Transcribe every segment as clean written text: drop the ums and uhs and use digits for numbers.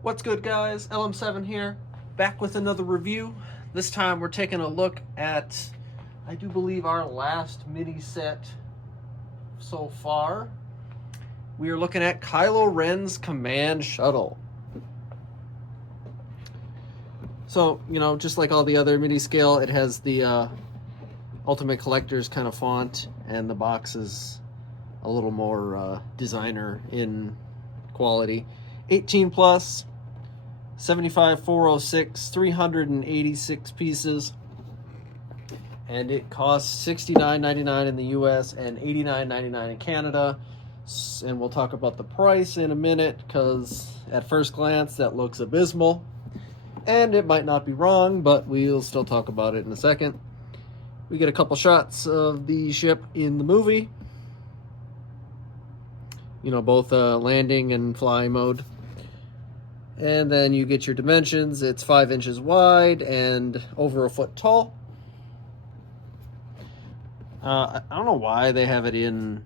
What's good, guys? LM7 here, back with another review. This time we're taking a look at, I do believe, our last mini set so far. We are looking at Kylo Ren's Command Shuttle. So, just like all the other midi scale, it has the Ultimate Collector's kind of font, and the box is a little more designer in quality. 18 plus, 75,406, 386 pieces, and it costs $69.99 in the US and $89.99 in Canada. And we'll talk about the price in a minute, because at first glance that looks abysmal, and it might not be wrong, but we'll still talk about it in a second. We get a couple shots of the ship in the movie, both landing and fly mode. And then you get your dimensions. It's 5 inches wide and over a foot tall. I don't know why they have it in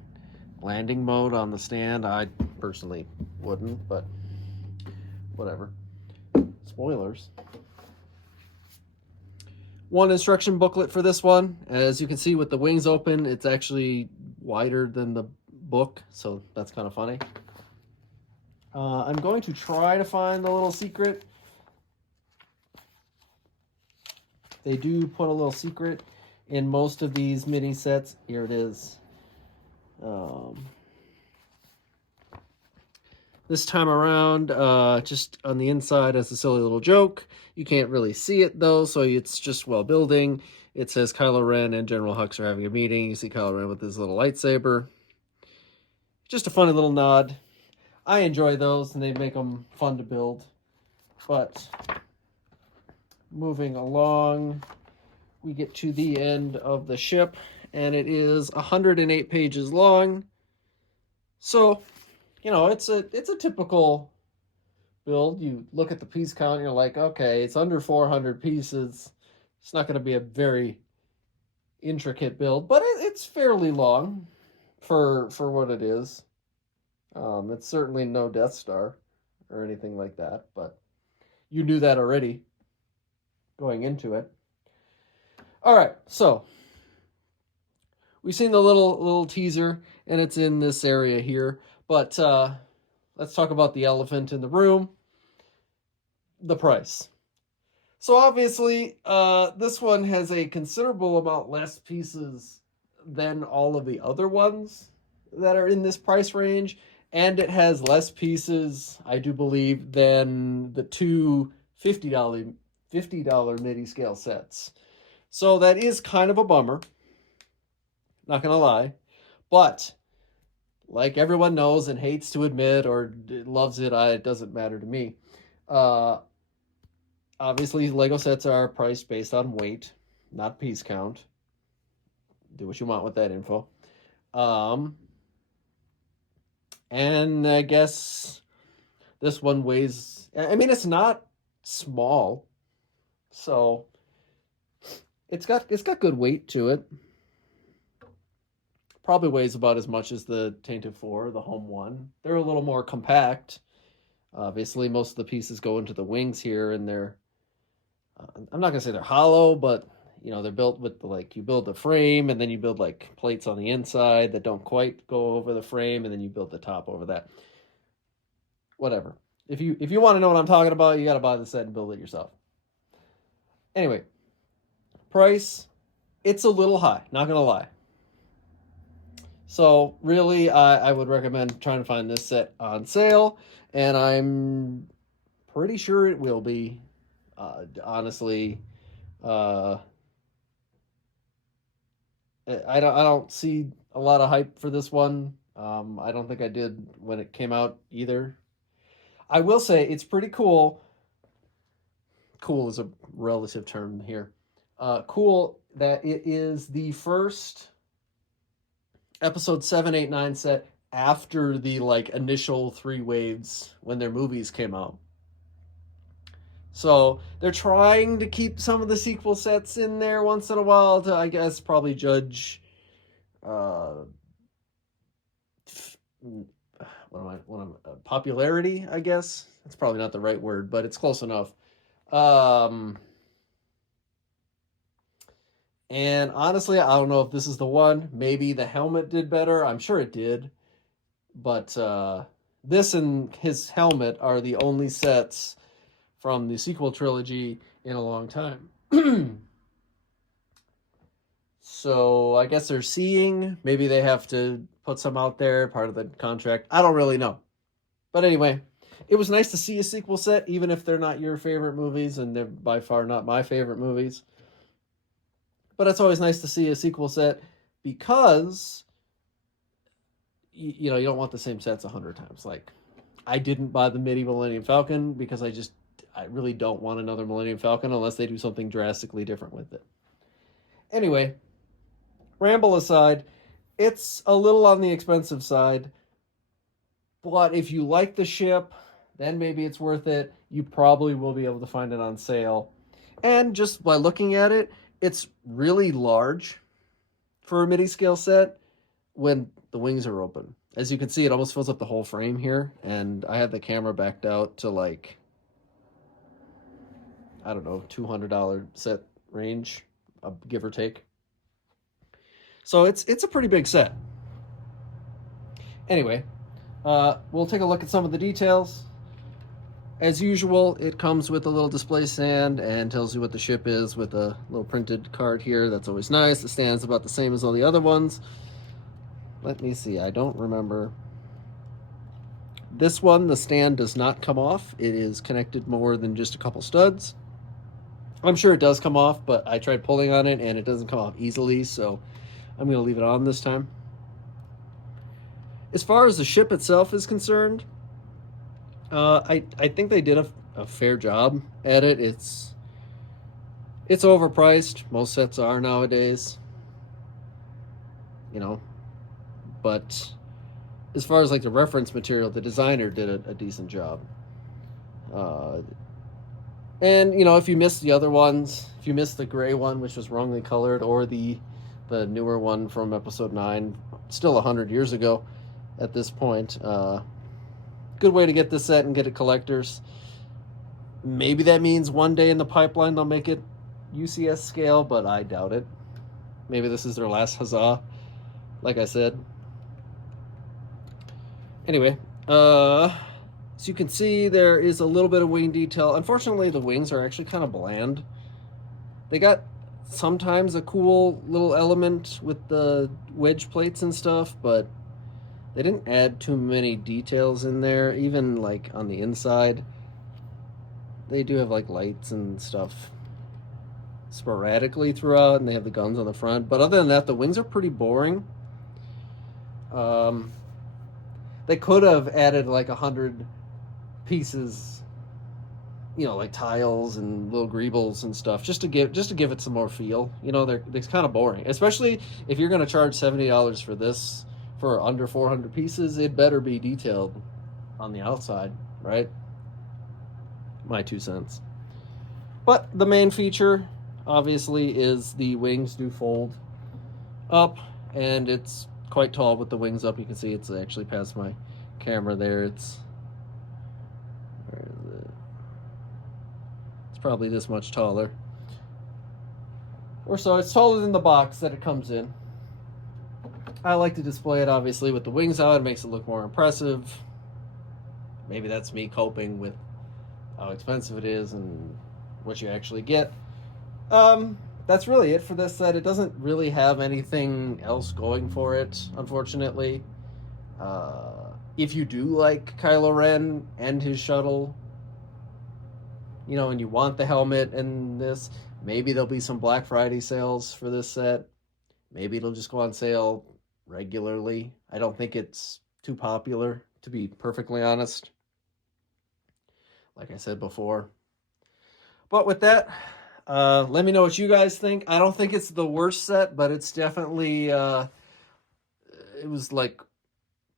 landing mode on the stand. I personally wouldn't, but whatever. Spoilers. One instruction booklet for this one. As you can see, with the wings open, it's actually wider than the book, so that's kind of funny. I'm going to try to find the little secret. They do put a little secret in most of these mini sets. Here it is. This time around, just on the inside as a silly little joke. You can't really see it though, so it's just while building. It says Kylo Ren and General Hux are having a meeting. You see Kylo Ren with his little lightsaber. Just a funny little nod. I enjoy those, and they make them fun to build. But moving along, we get to the end of the ship, and it is 108 pages long. So, it's a typical build. You look at the piece count, and you're like, okay, it's under 400 pieces. It's not going to be a very intricate build, but it's fairly long for what it is. It's certainly no Death Star or anything like that, but you knew that already going into it. All right, so we've seen the little teaser, and it's in this area here, but let's talk about the elephant in the room, the price. So obviously, this one has a considerable amount less pieces than all of the other ones that are in this price range. And it has less pieces, I do believe, than the two $50 midi-scale sets. So that is kind of a bummer. Not going to lie. But, like everyone knows and hates to admit or loves it, it doesn't matter to me. Obviously, Lego sets are priced based on weight, not piece count. Do what you want with that info. And I guess this one weighs, it's not small, so it's got good weight to it. Probably weighs about as much as the Tainted 4, the home one. They're a little more compact. Obviously, most of the pieces go into the wings here, and they're, I'm not going to say they're hollow, but they're built with you build the frame, and then you build plates on the inside that don't quite go over the frame, and then you build the top over that. Whatever. If you want to know what I'm talking about, you got to buy the set and build it yourself. Anyway, price, it's a little high, not going to lie. So really, I would recommend trying to find this set on sale, and I'm pretty sure it will be. Honestly, I don't see a lot of hype for this one. I don't think I did when it came out either. I will say it's pretty cool. Cool is a relative term here. Cool that it is the first episode 7, 8, 9 set after the initial 3 waves when their movies came out. So they're trying to keep some of the sequel sets in there once in a while to, I guess, probably judge popularity, I guess. That's probably not the right word, but it's close enough. Um, and honestly, I don't know if this is the one. Maybe the helmet did better. I'm sure it did. But this and his helmet are the only sets from the sequel trilogy in a long time. So I guess they're seeing. Maybe they have to put some out there, part of the contract. I don't really know. But anyway, it was nice to see a sequel set, even if they're not your favorite movies, and they're by far not my favorite movies. But it's always nice to see a sequel set because you know you don't want the same sets 100 times. Like I didn't buy the midi Millennium Falcon because I really don't want another Millennium Falcon unless they do something drastically different with it. Anyway, ramble aside, it's a little on the expensive side, but if you like the ship, then maybe it's worth it. You probably will be able to find it on sale. And just by looking at it, it's really large for a midi-scale set when the wings are open. As you can see, it almost fills up the whole frame here, and I had the camera backed out to like, I don't know, $200 set range, give or take. So it's a pretty big set. Anyway, we'll take a look at some of the details. As usual, it comes with a little display stand and tells you what the ship is with a little printed card here. That's always nice. The stand's about the same as all the other ones. Let me see. I don't remember. This one, the stand does not come off. It is connected more than just a couple studs. I'm sure it does come off, but I tried pulling on it and it doesn't come off easily, so I'm going to leave it on this time. As far as the ship itself is concerned, I think they did a fair job at it. It's overpriced. Most sets are nowadays, you know. But as far as like the reference material, the designer did a decent job. And you know, if you missed the other ones, if you missed the gray one, which was wrongly colored, or the newer one from episode 9, still 100 years ago at this point, good way to get this set and get it collectors. Maybe that means one day in the pipeline they'll make it UCS scale, but I doubt it. Maybe this is their last huzzah, like I said. Anyway, as you can see, there is a little bit of wing detail. Unfortunately, the wings are actually kind of bland. They got sometimes a cool little element with the wedge plates and stuff, but they didn't add too many details in there. Even like on the inside, they do have like lights and stuff sporadically throughout, and they have the guns on the front. But other than that, the wings are pretty boring. They could have added like 100 pieces, you know, like tiles and little greebles and stuff, just to give it some more feel. You know, they're kind of boring, especially if you're going to charge $70 for this for under 400 pieces. It better be detailed on the outside, right? My 2 cents. But the main feature, obviously, is the wings do fold up, and it's quite tall with the wings up. You can see it's actually past my camera there. It's where is it? It's probably this much taller, or so. It's taller than the box that it comes in. I like to display it obviously with the wings out. It makes it look more impressive. Maybe that's me coping with how expensive it is and what you actually get. That's really it for this set. It doesn't really have anything else going for it, unfortunately. If you do like Kylo Ren and his shuttle, you know, and you want the helmet and this, maybe there'll be some Black Friday sales for this set. Maybe it'll just go on sale regularly. I don't think it's too popular, to be perfectly honest, like I said before. But with that, let me know what you guys think. I don't think it's the worst set, but it's definitely it was like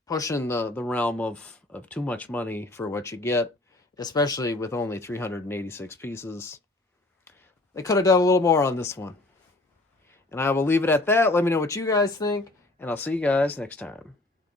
pushing the realm of too much money for what you get, especially with only 386 pieces. They could have done a little more on this one. And I will leave it at that. Let me know what you guys think, and I'll see you guys next time.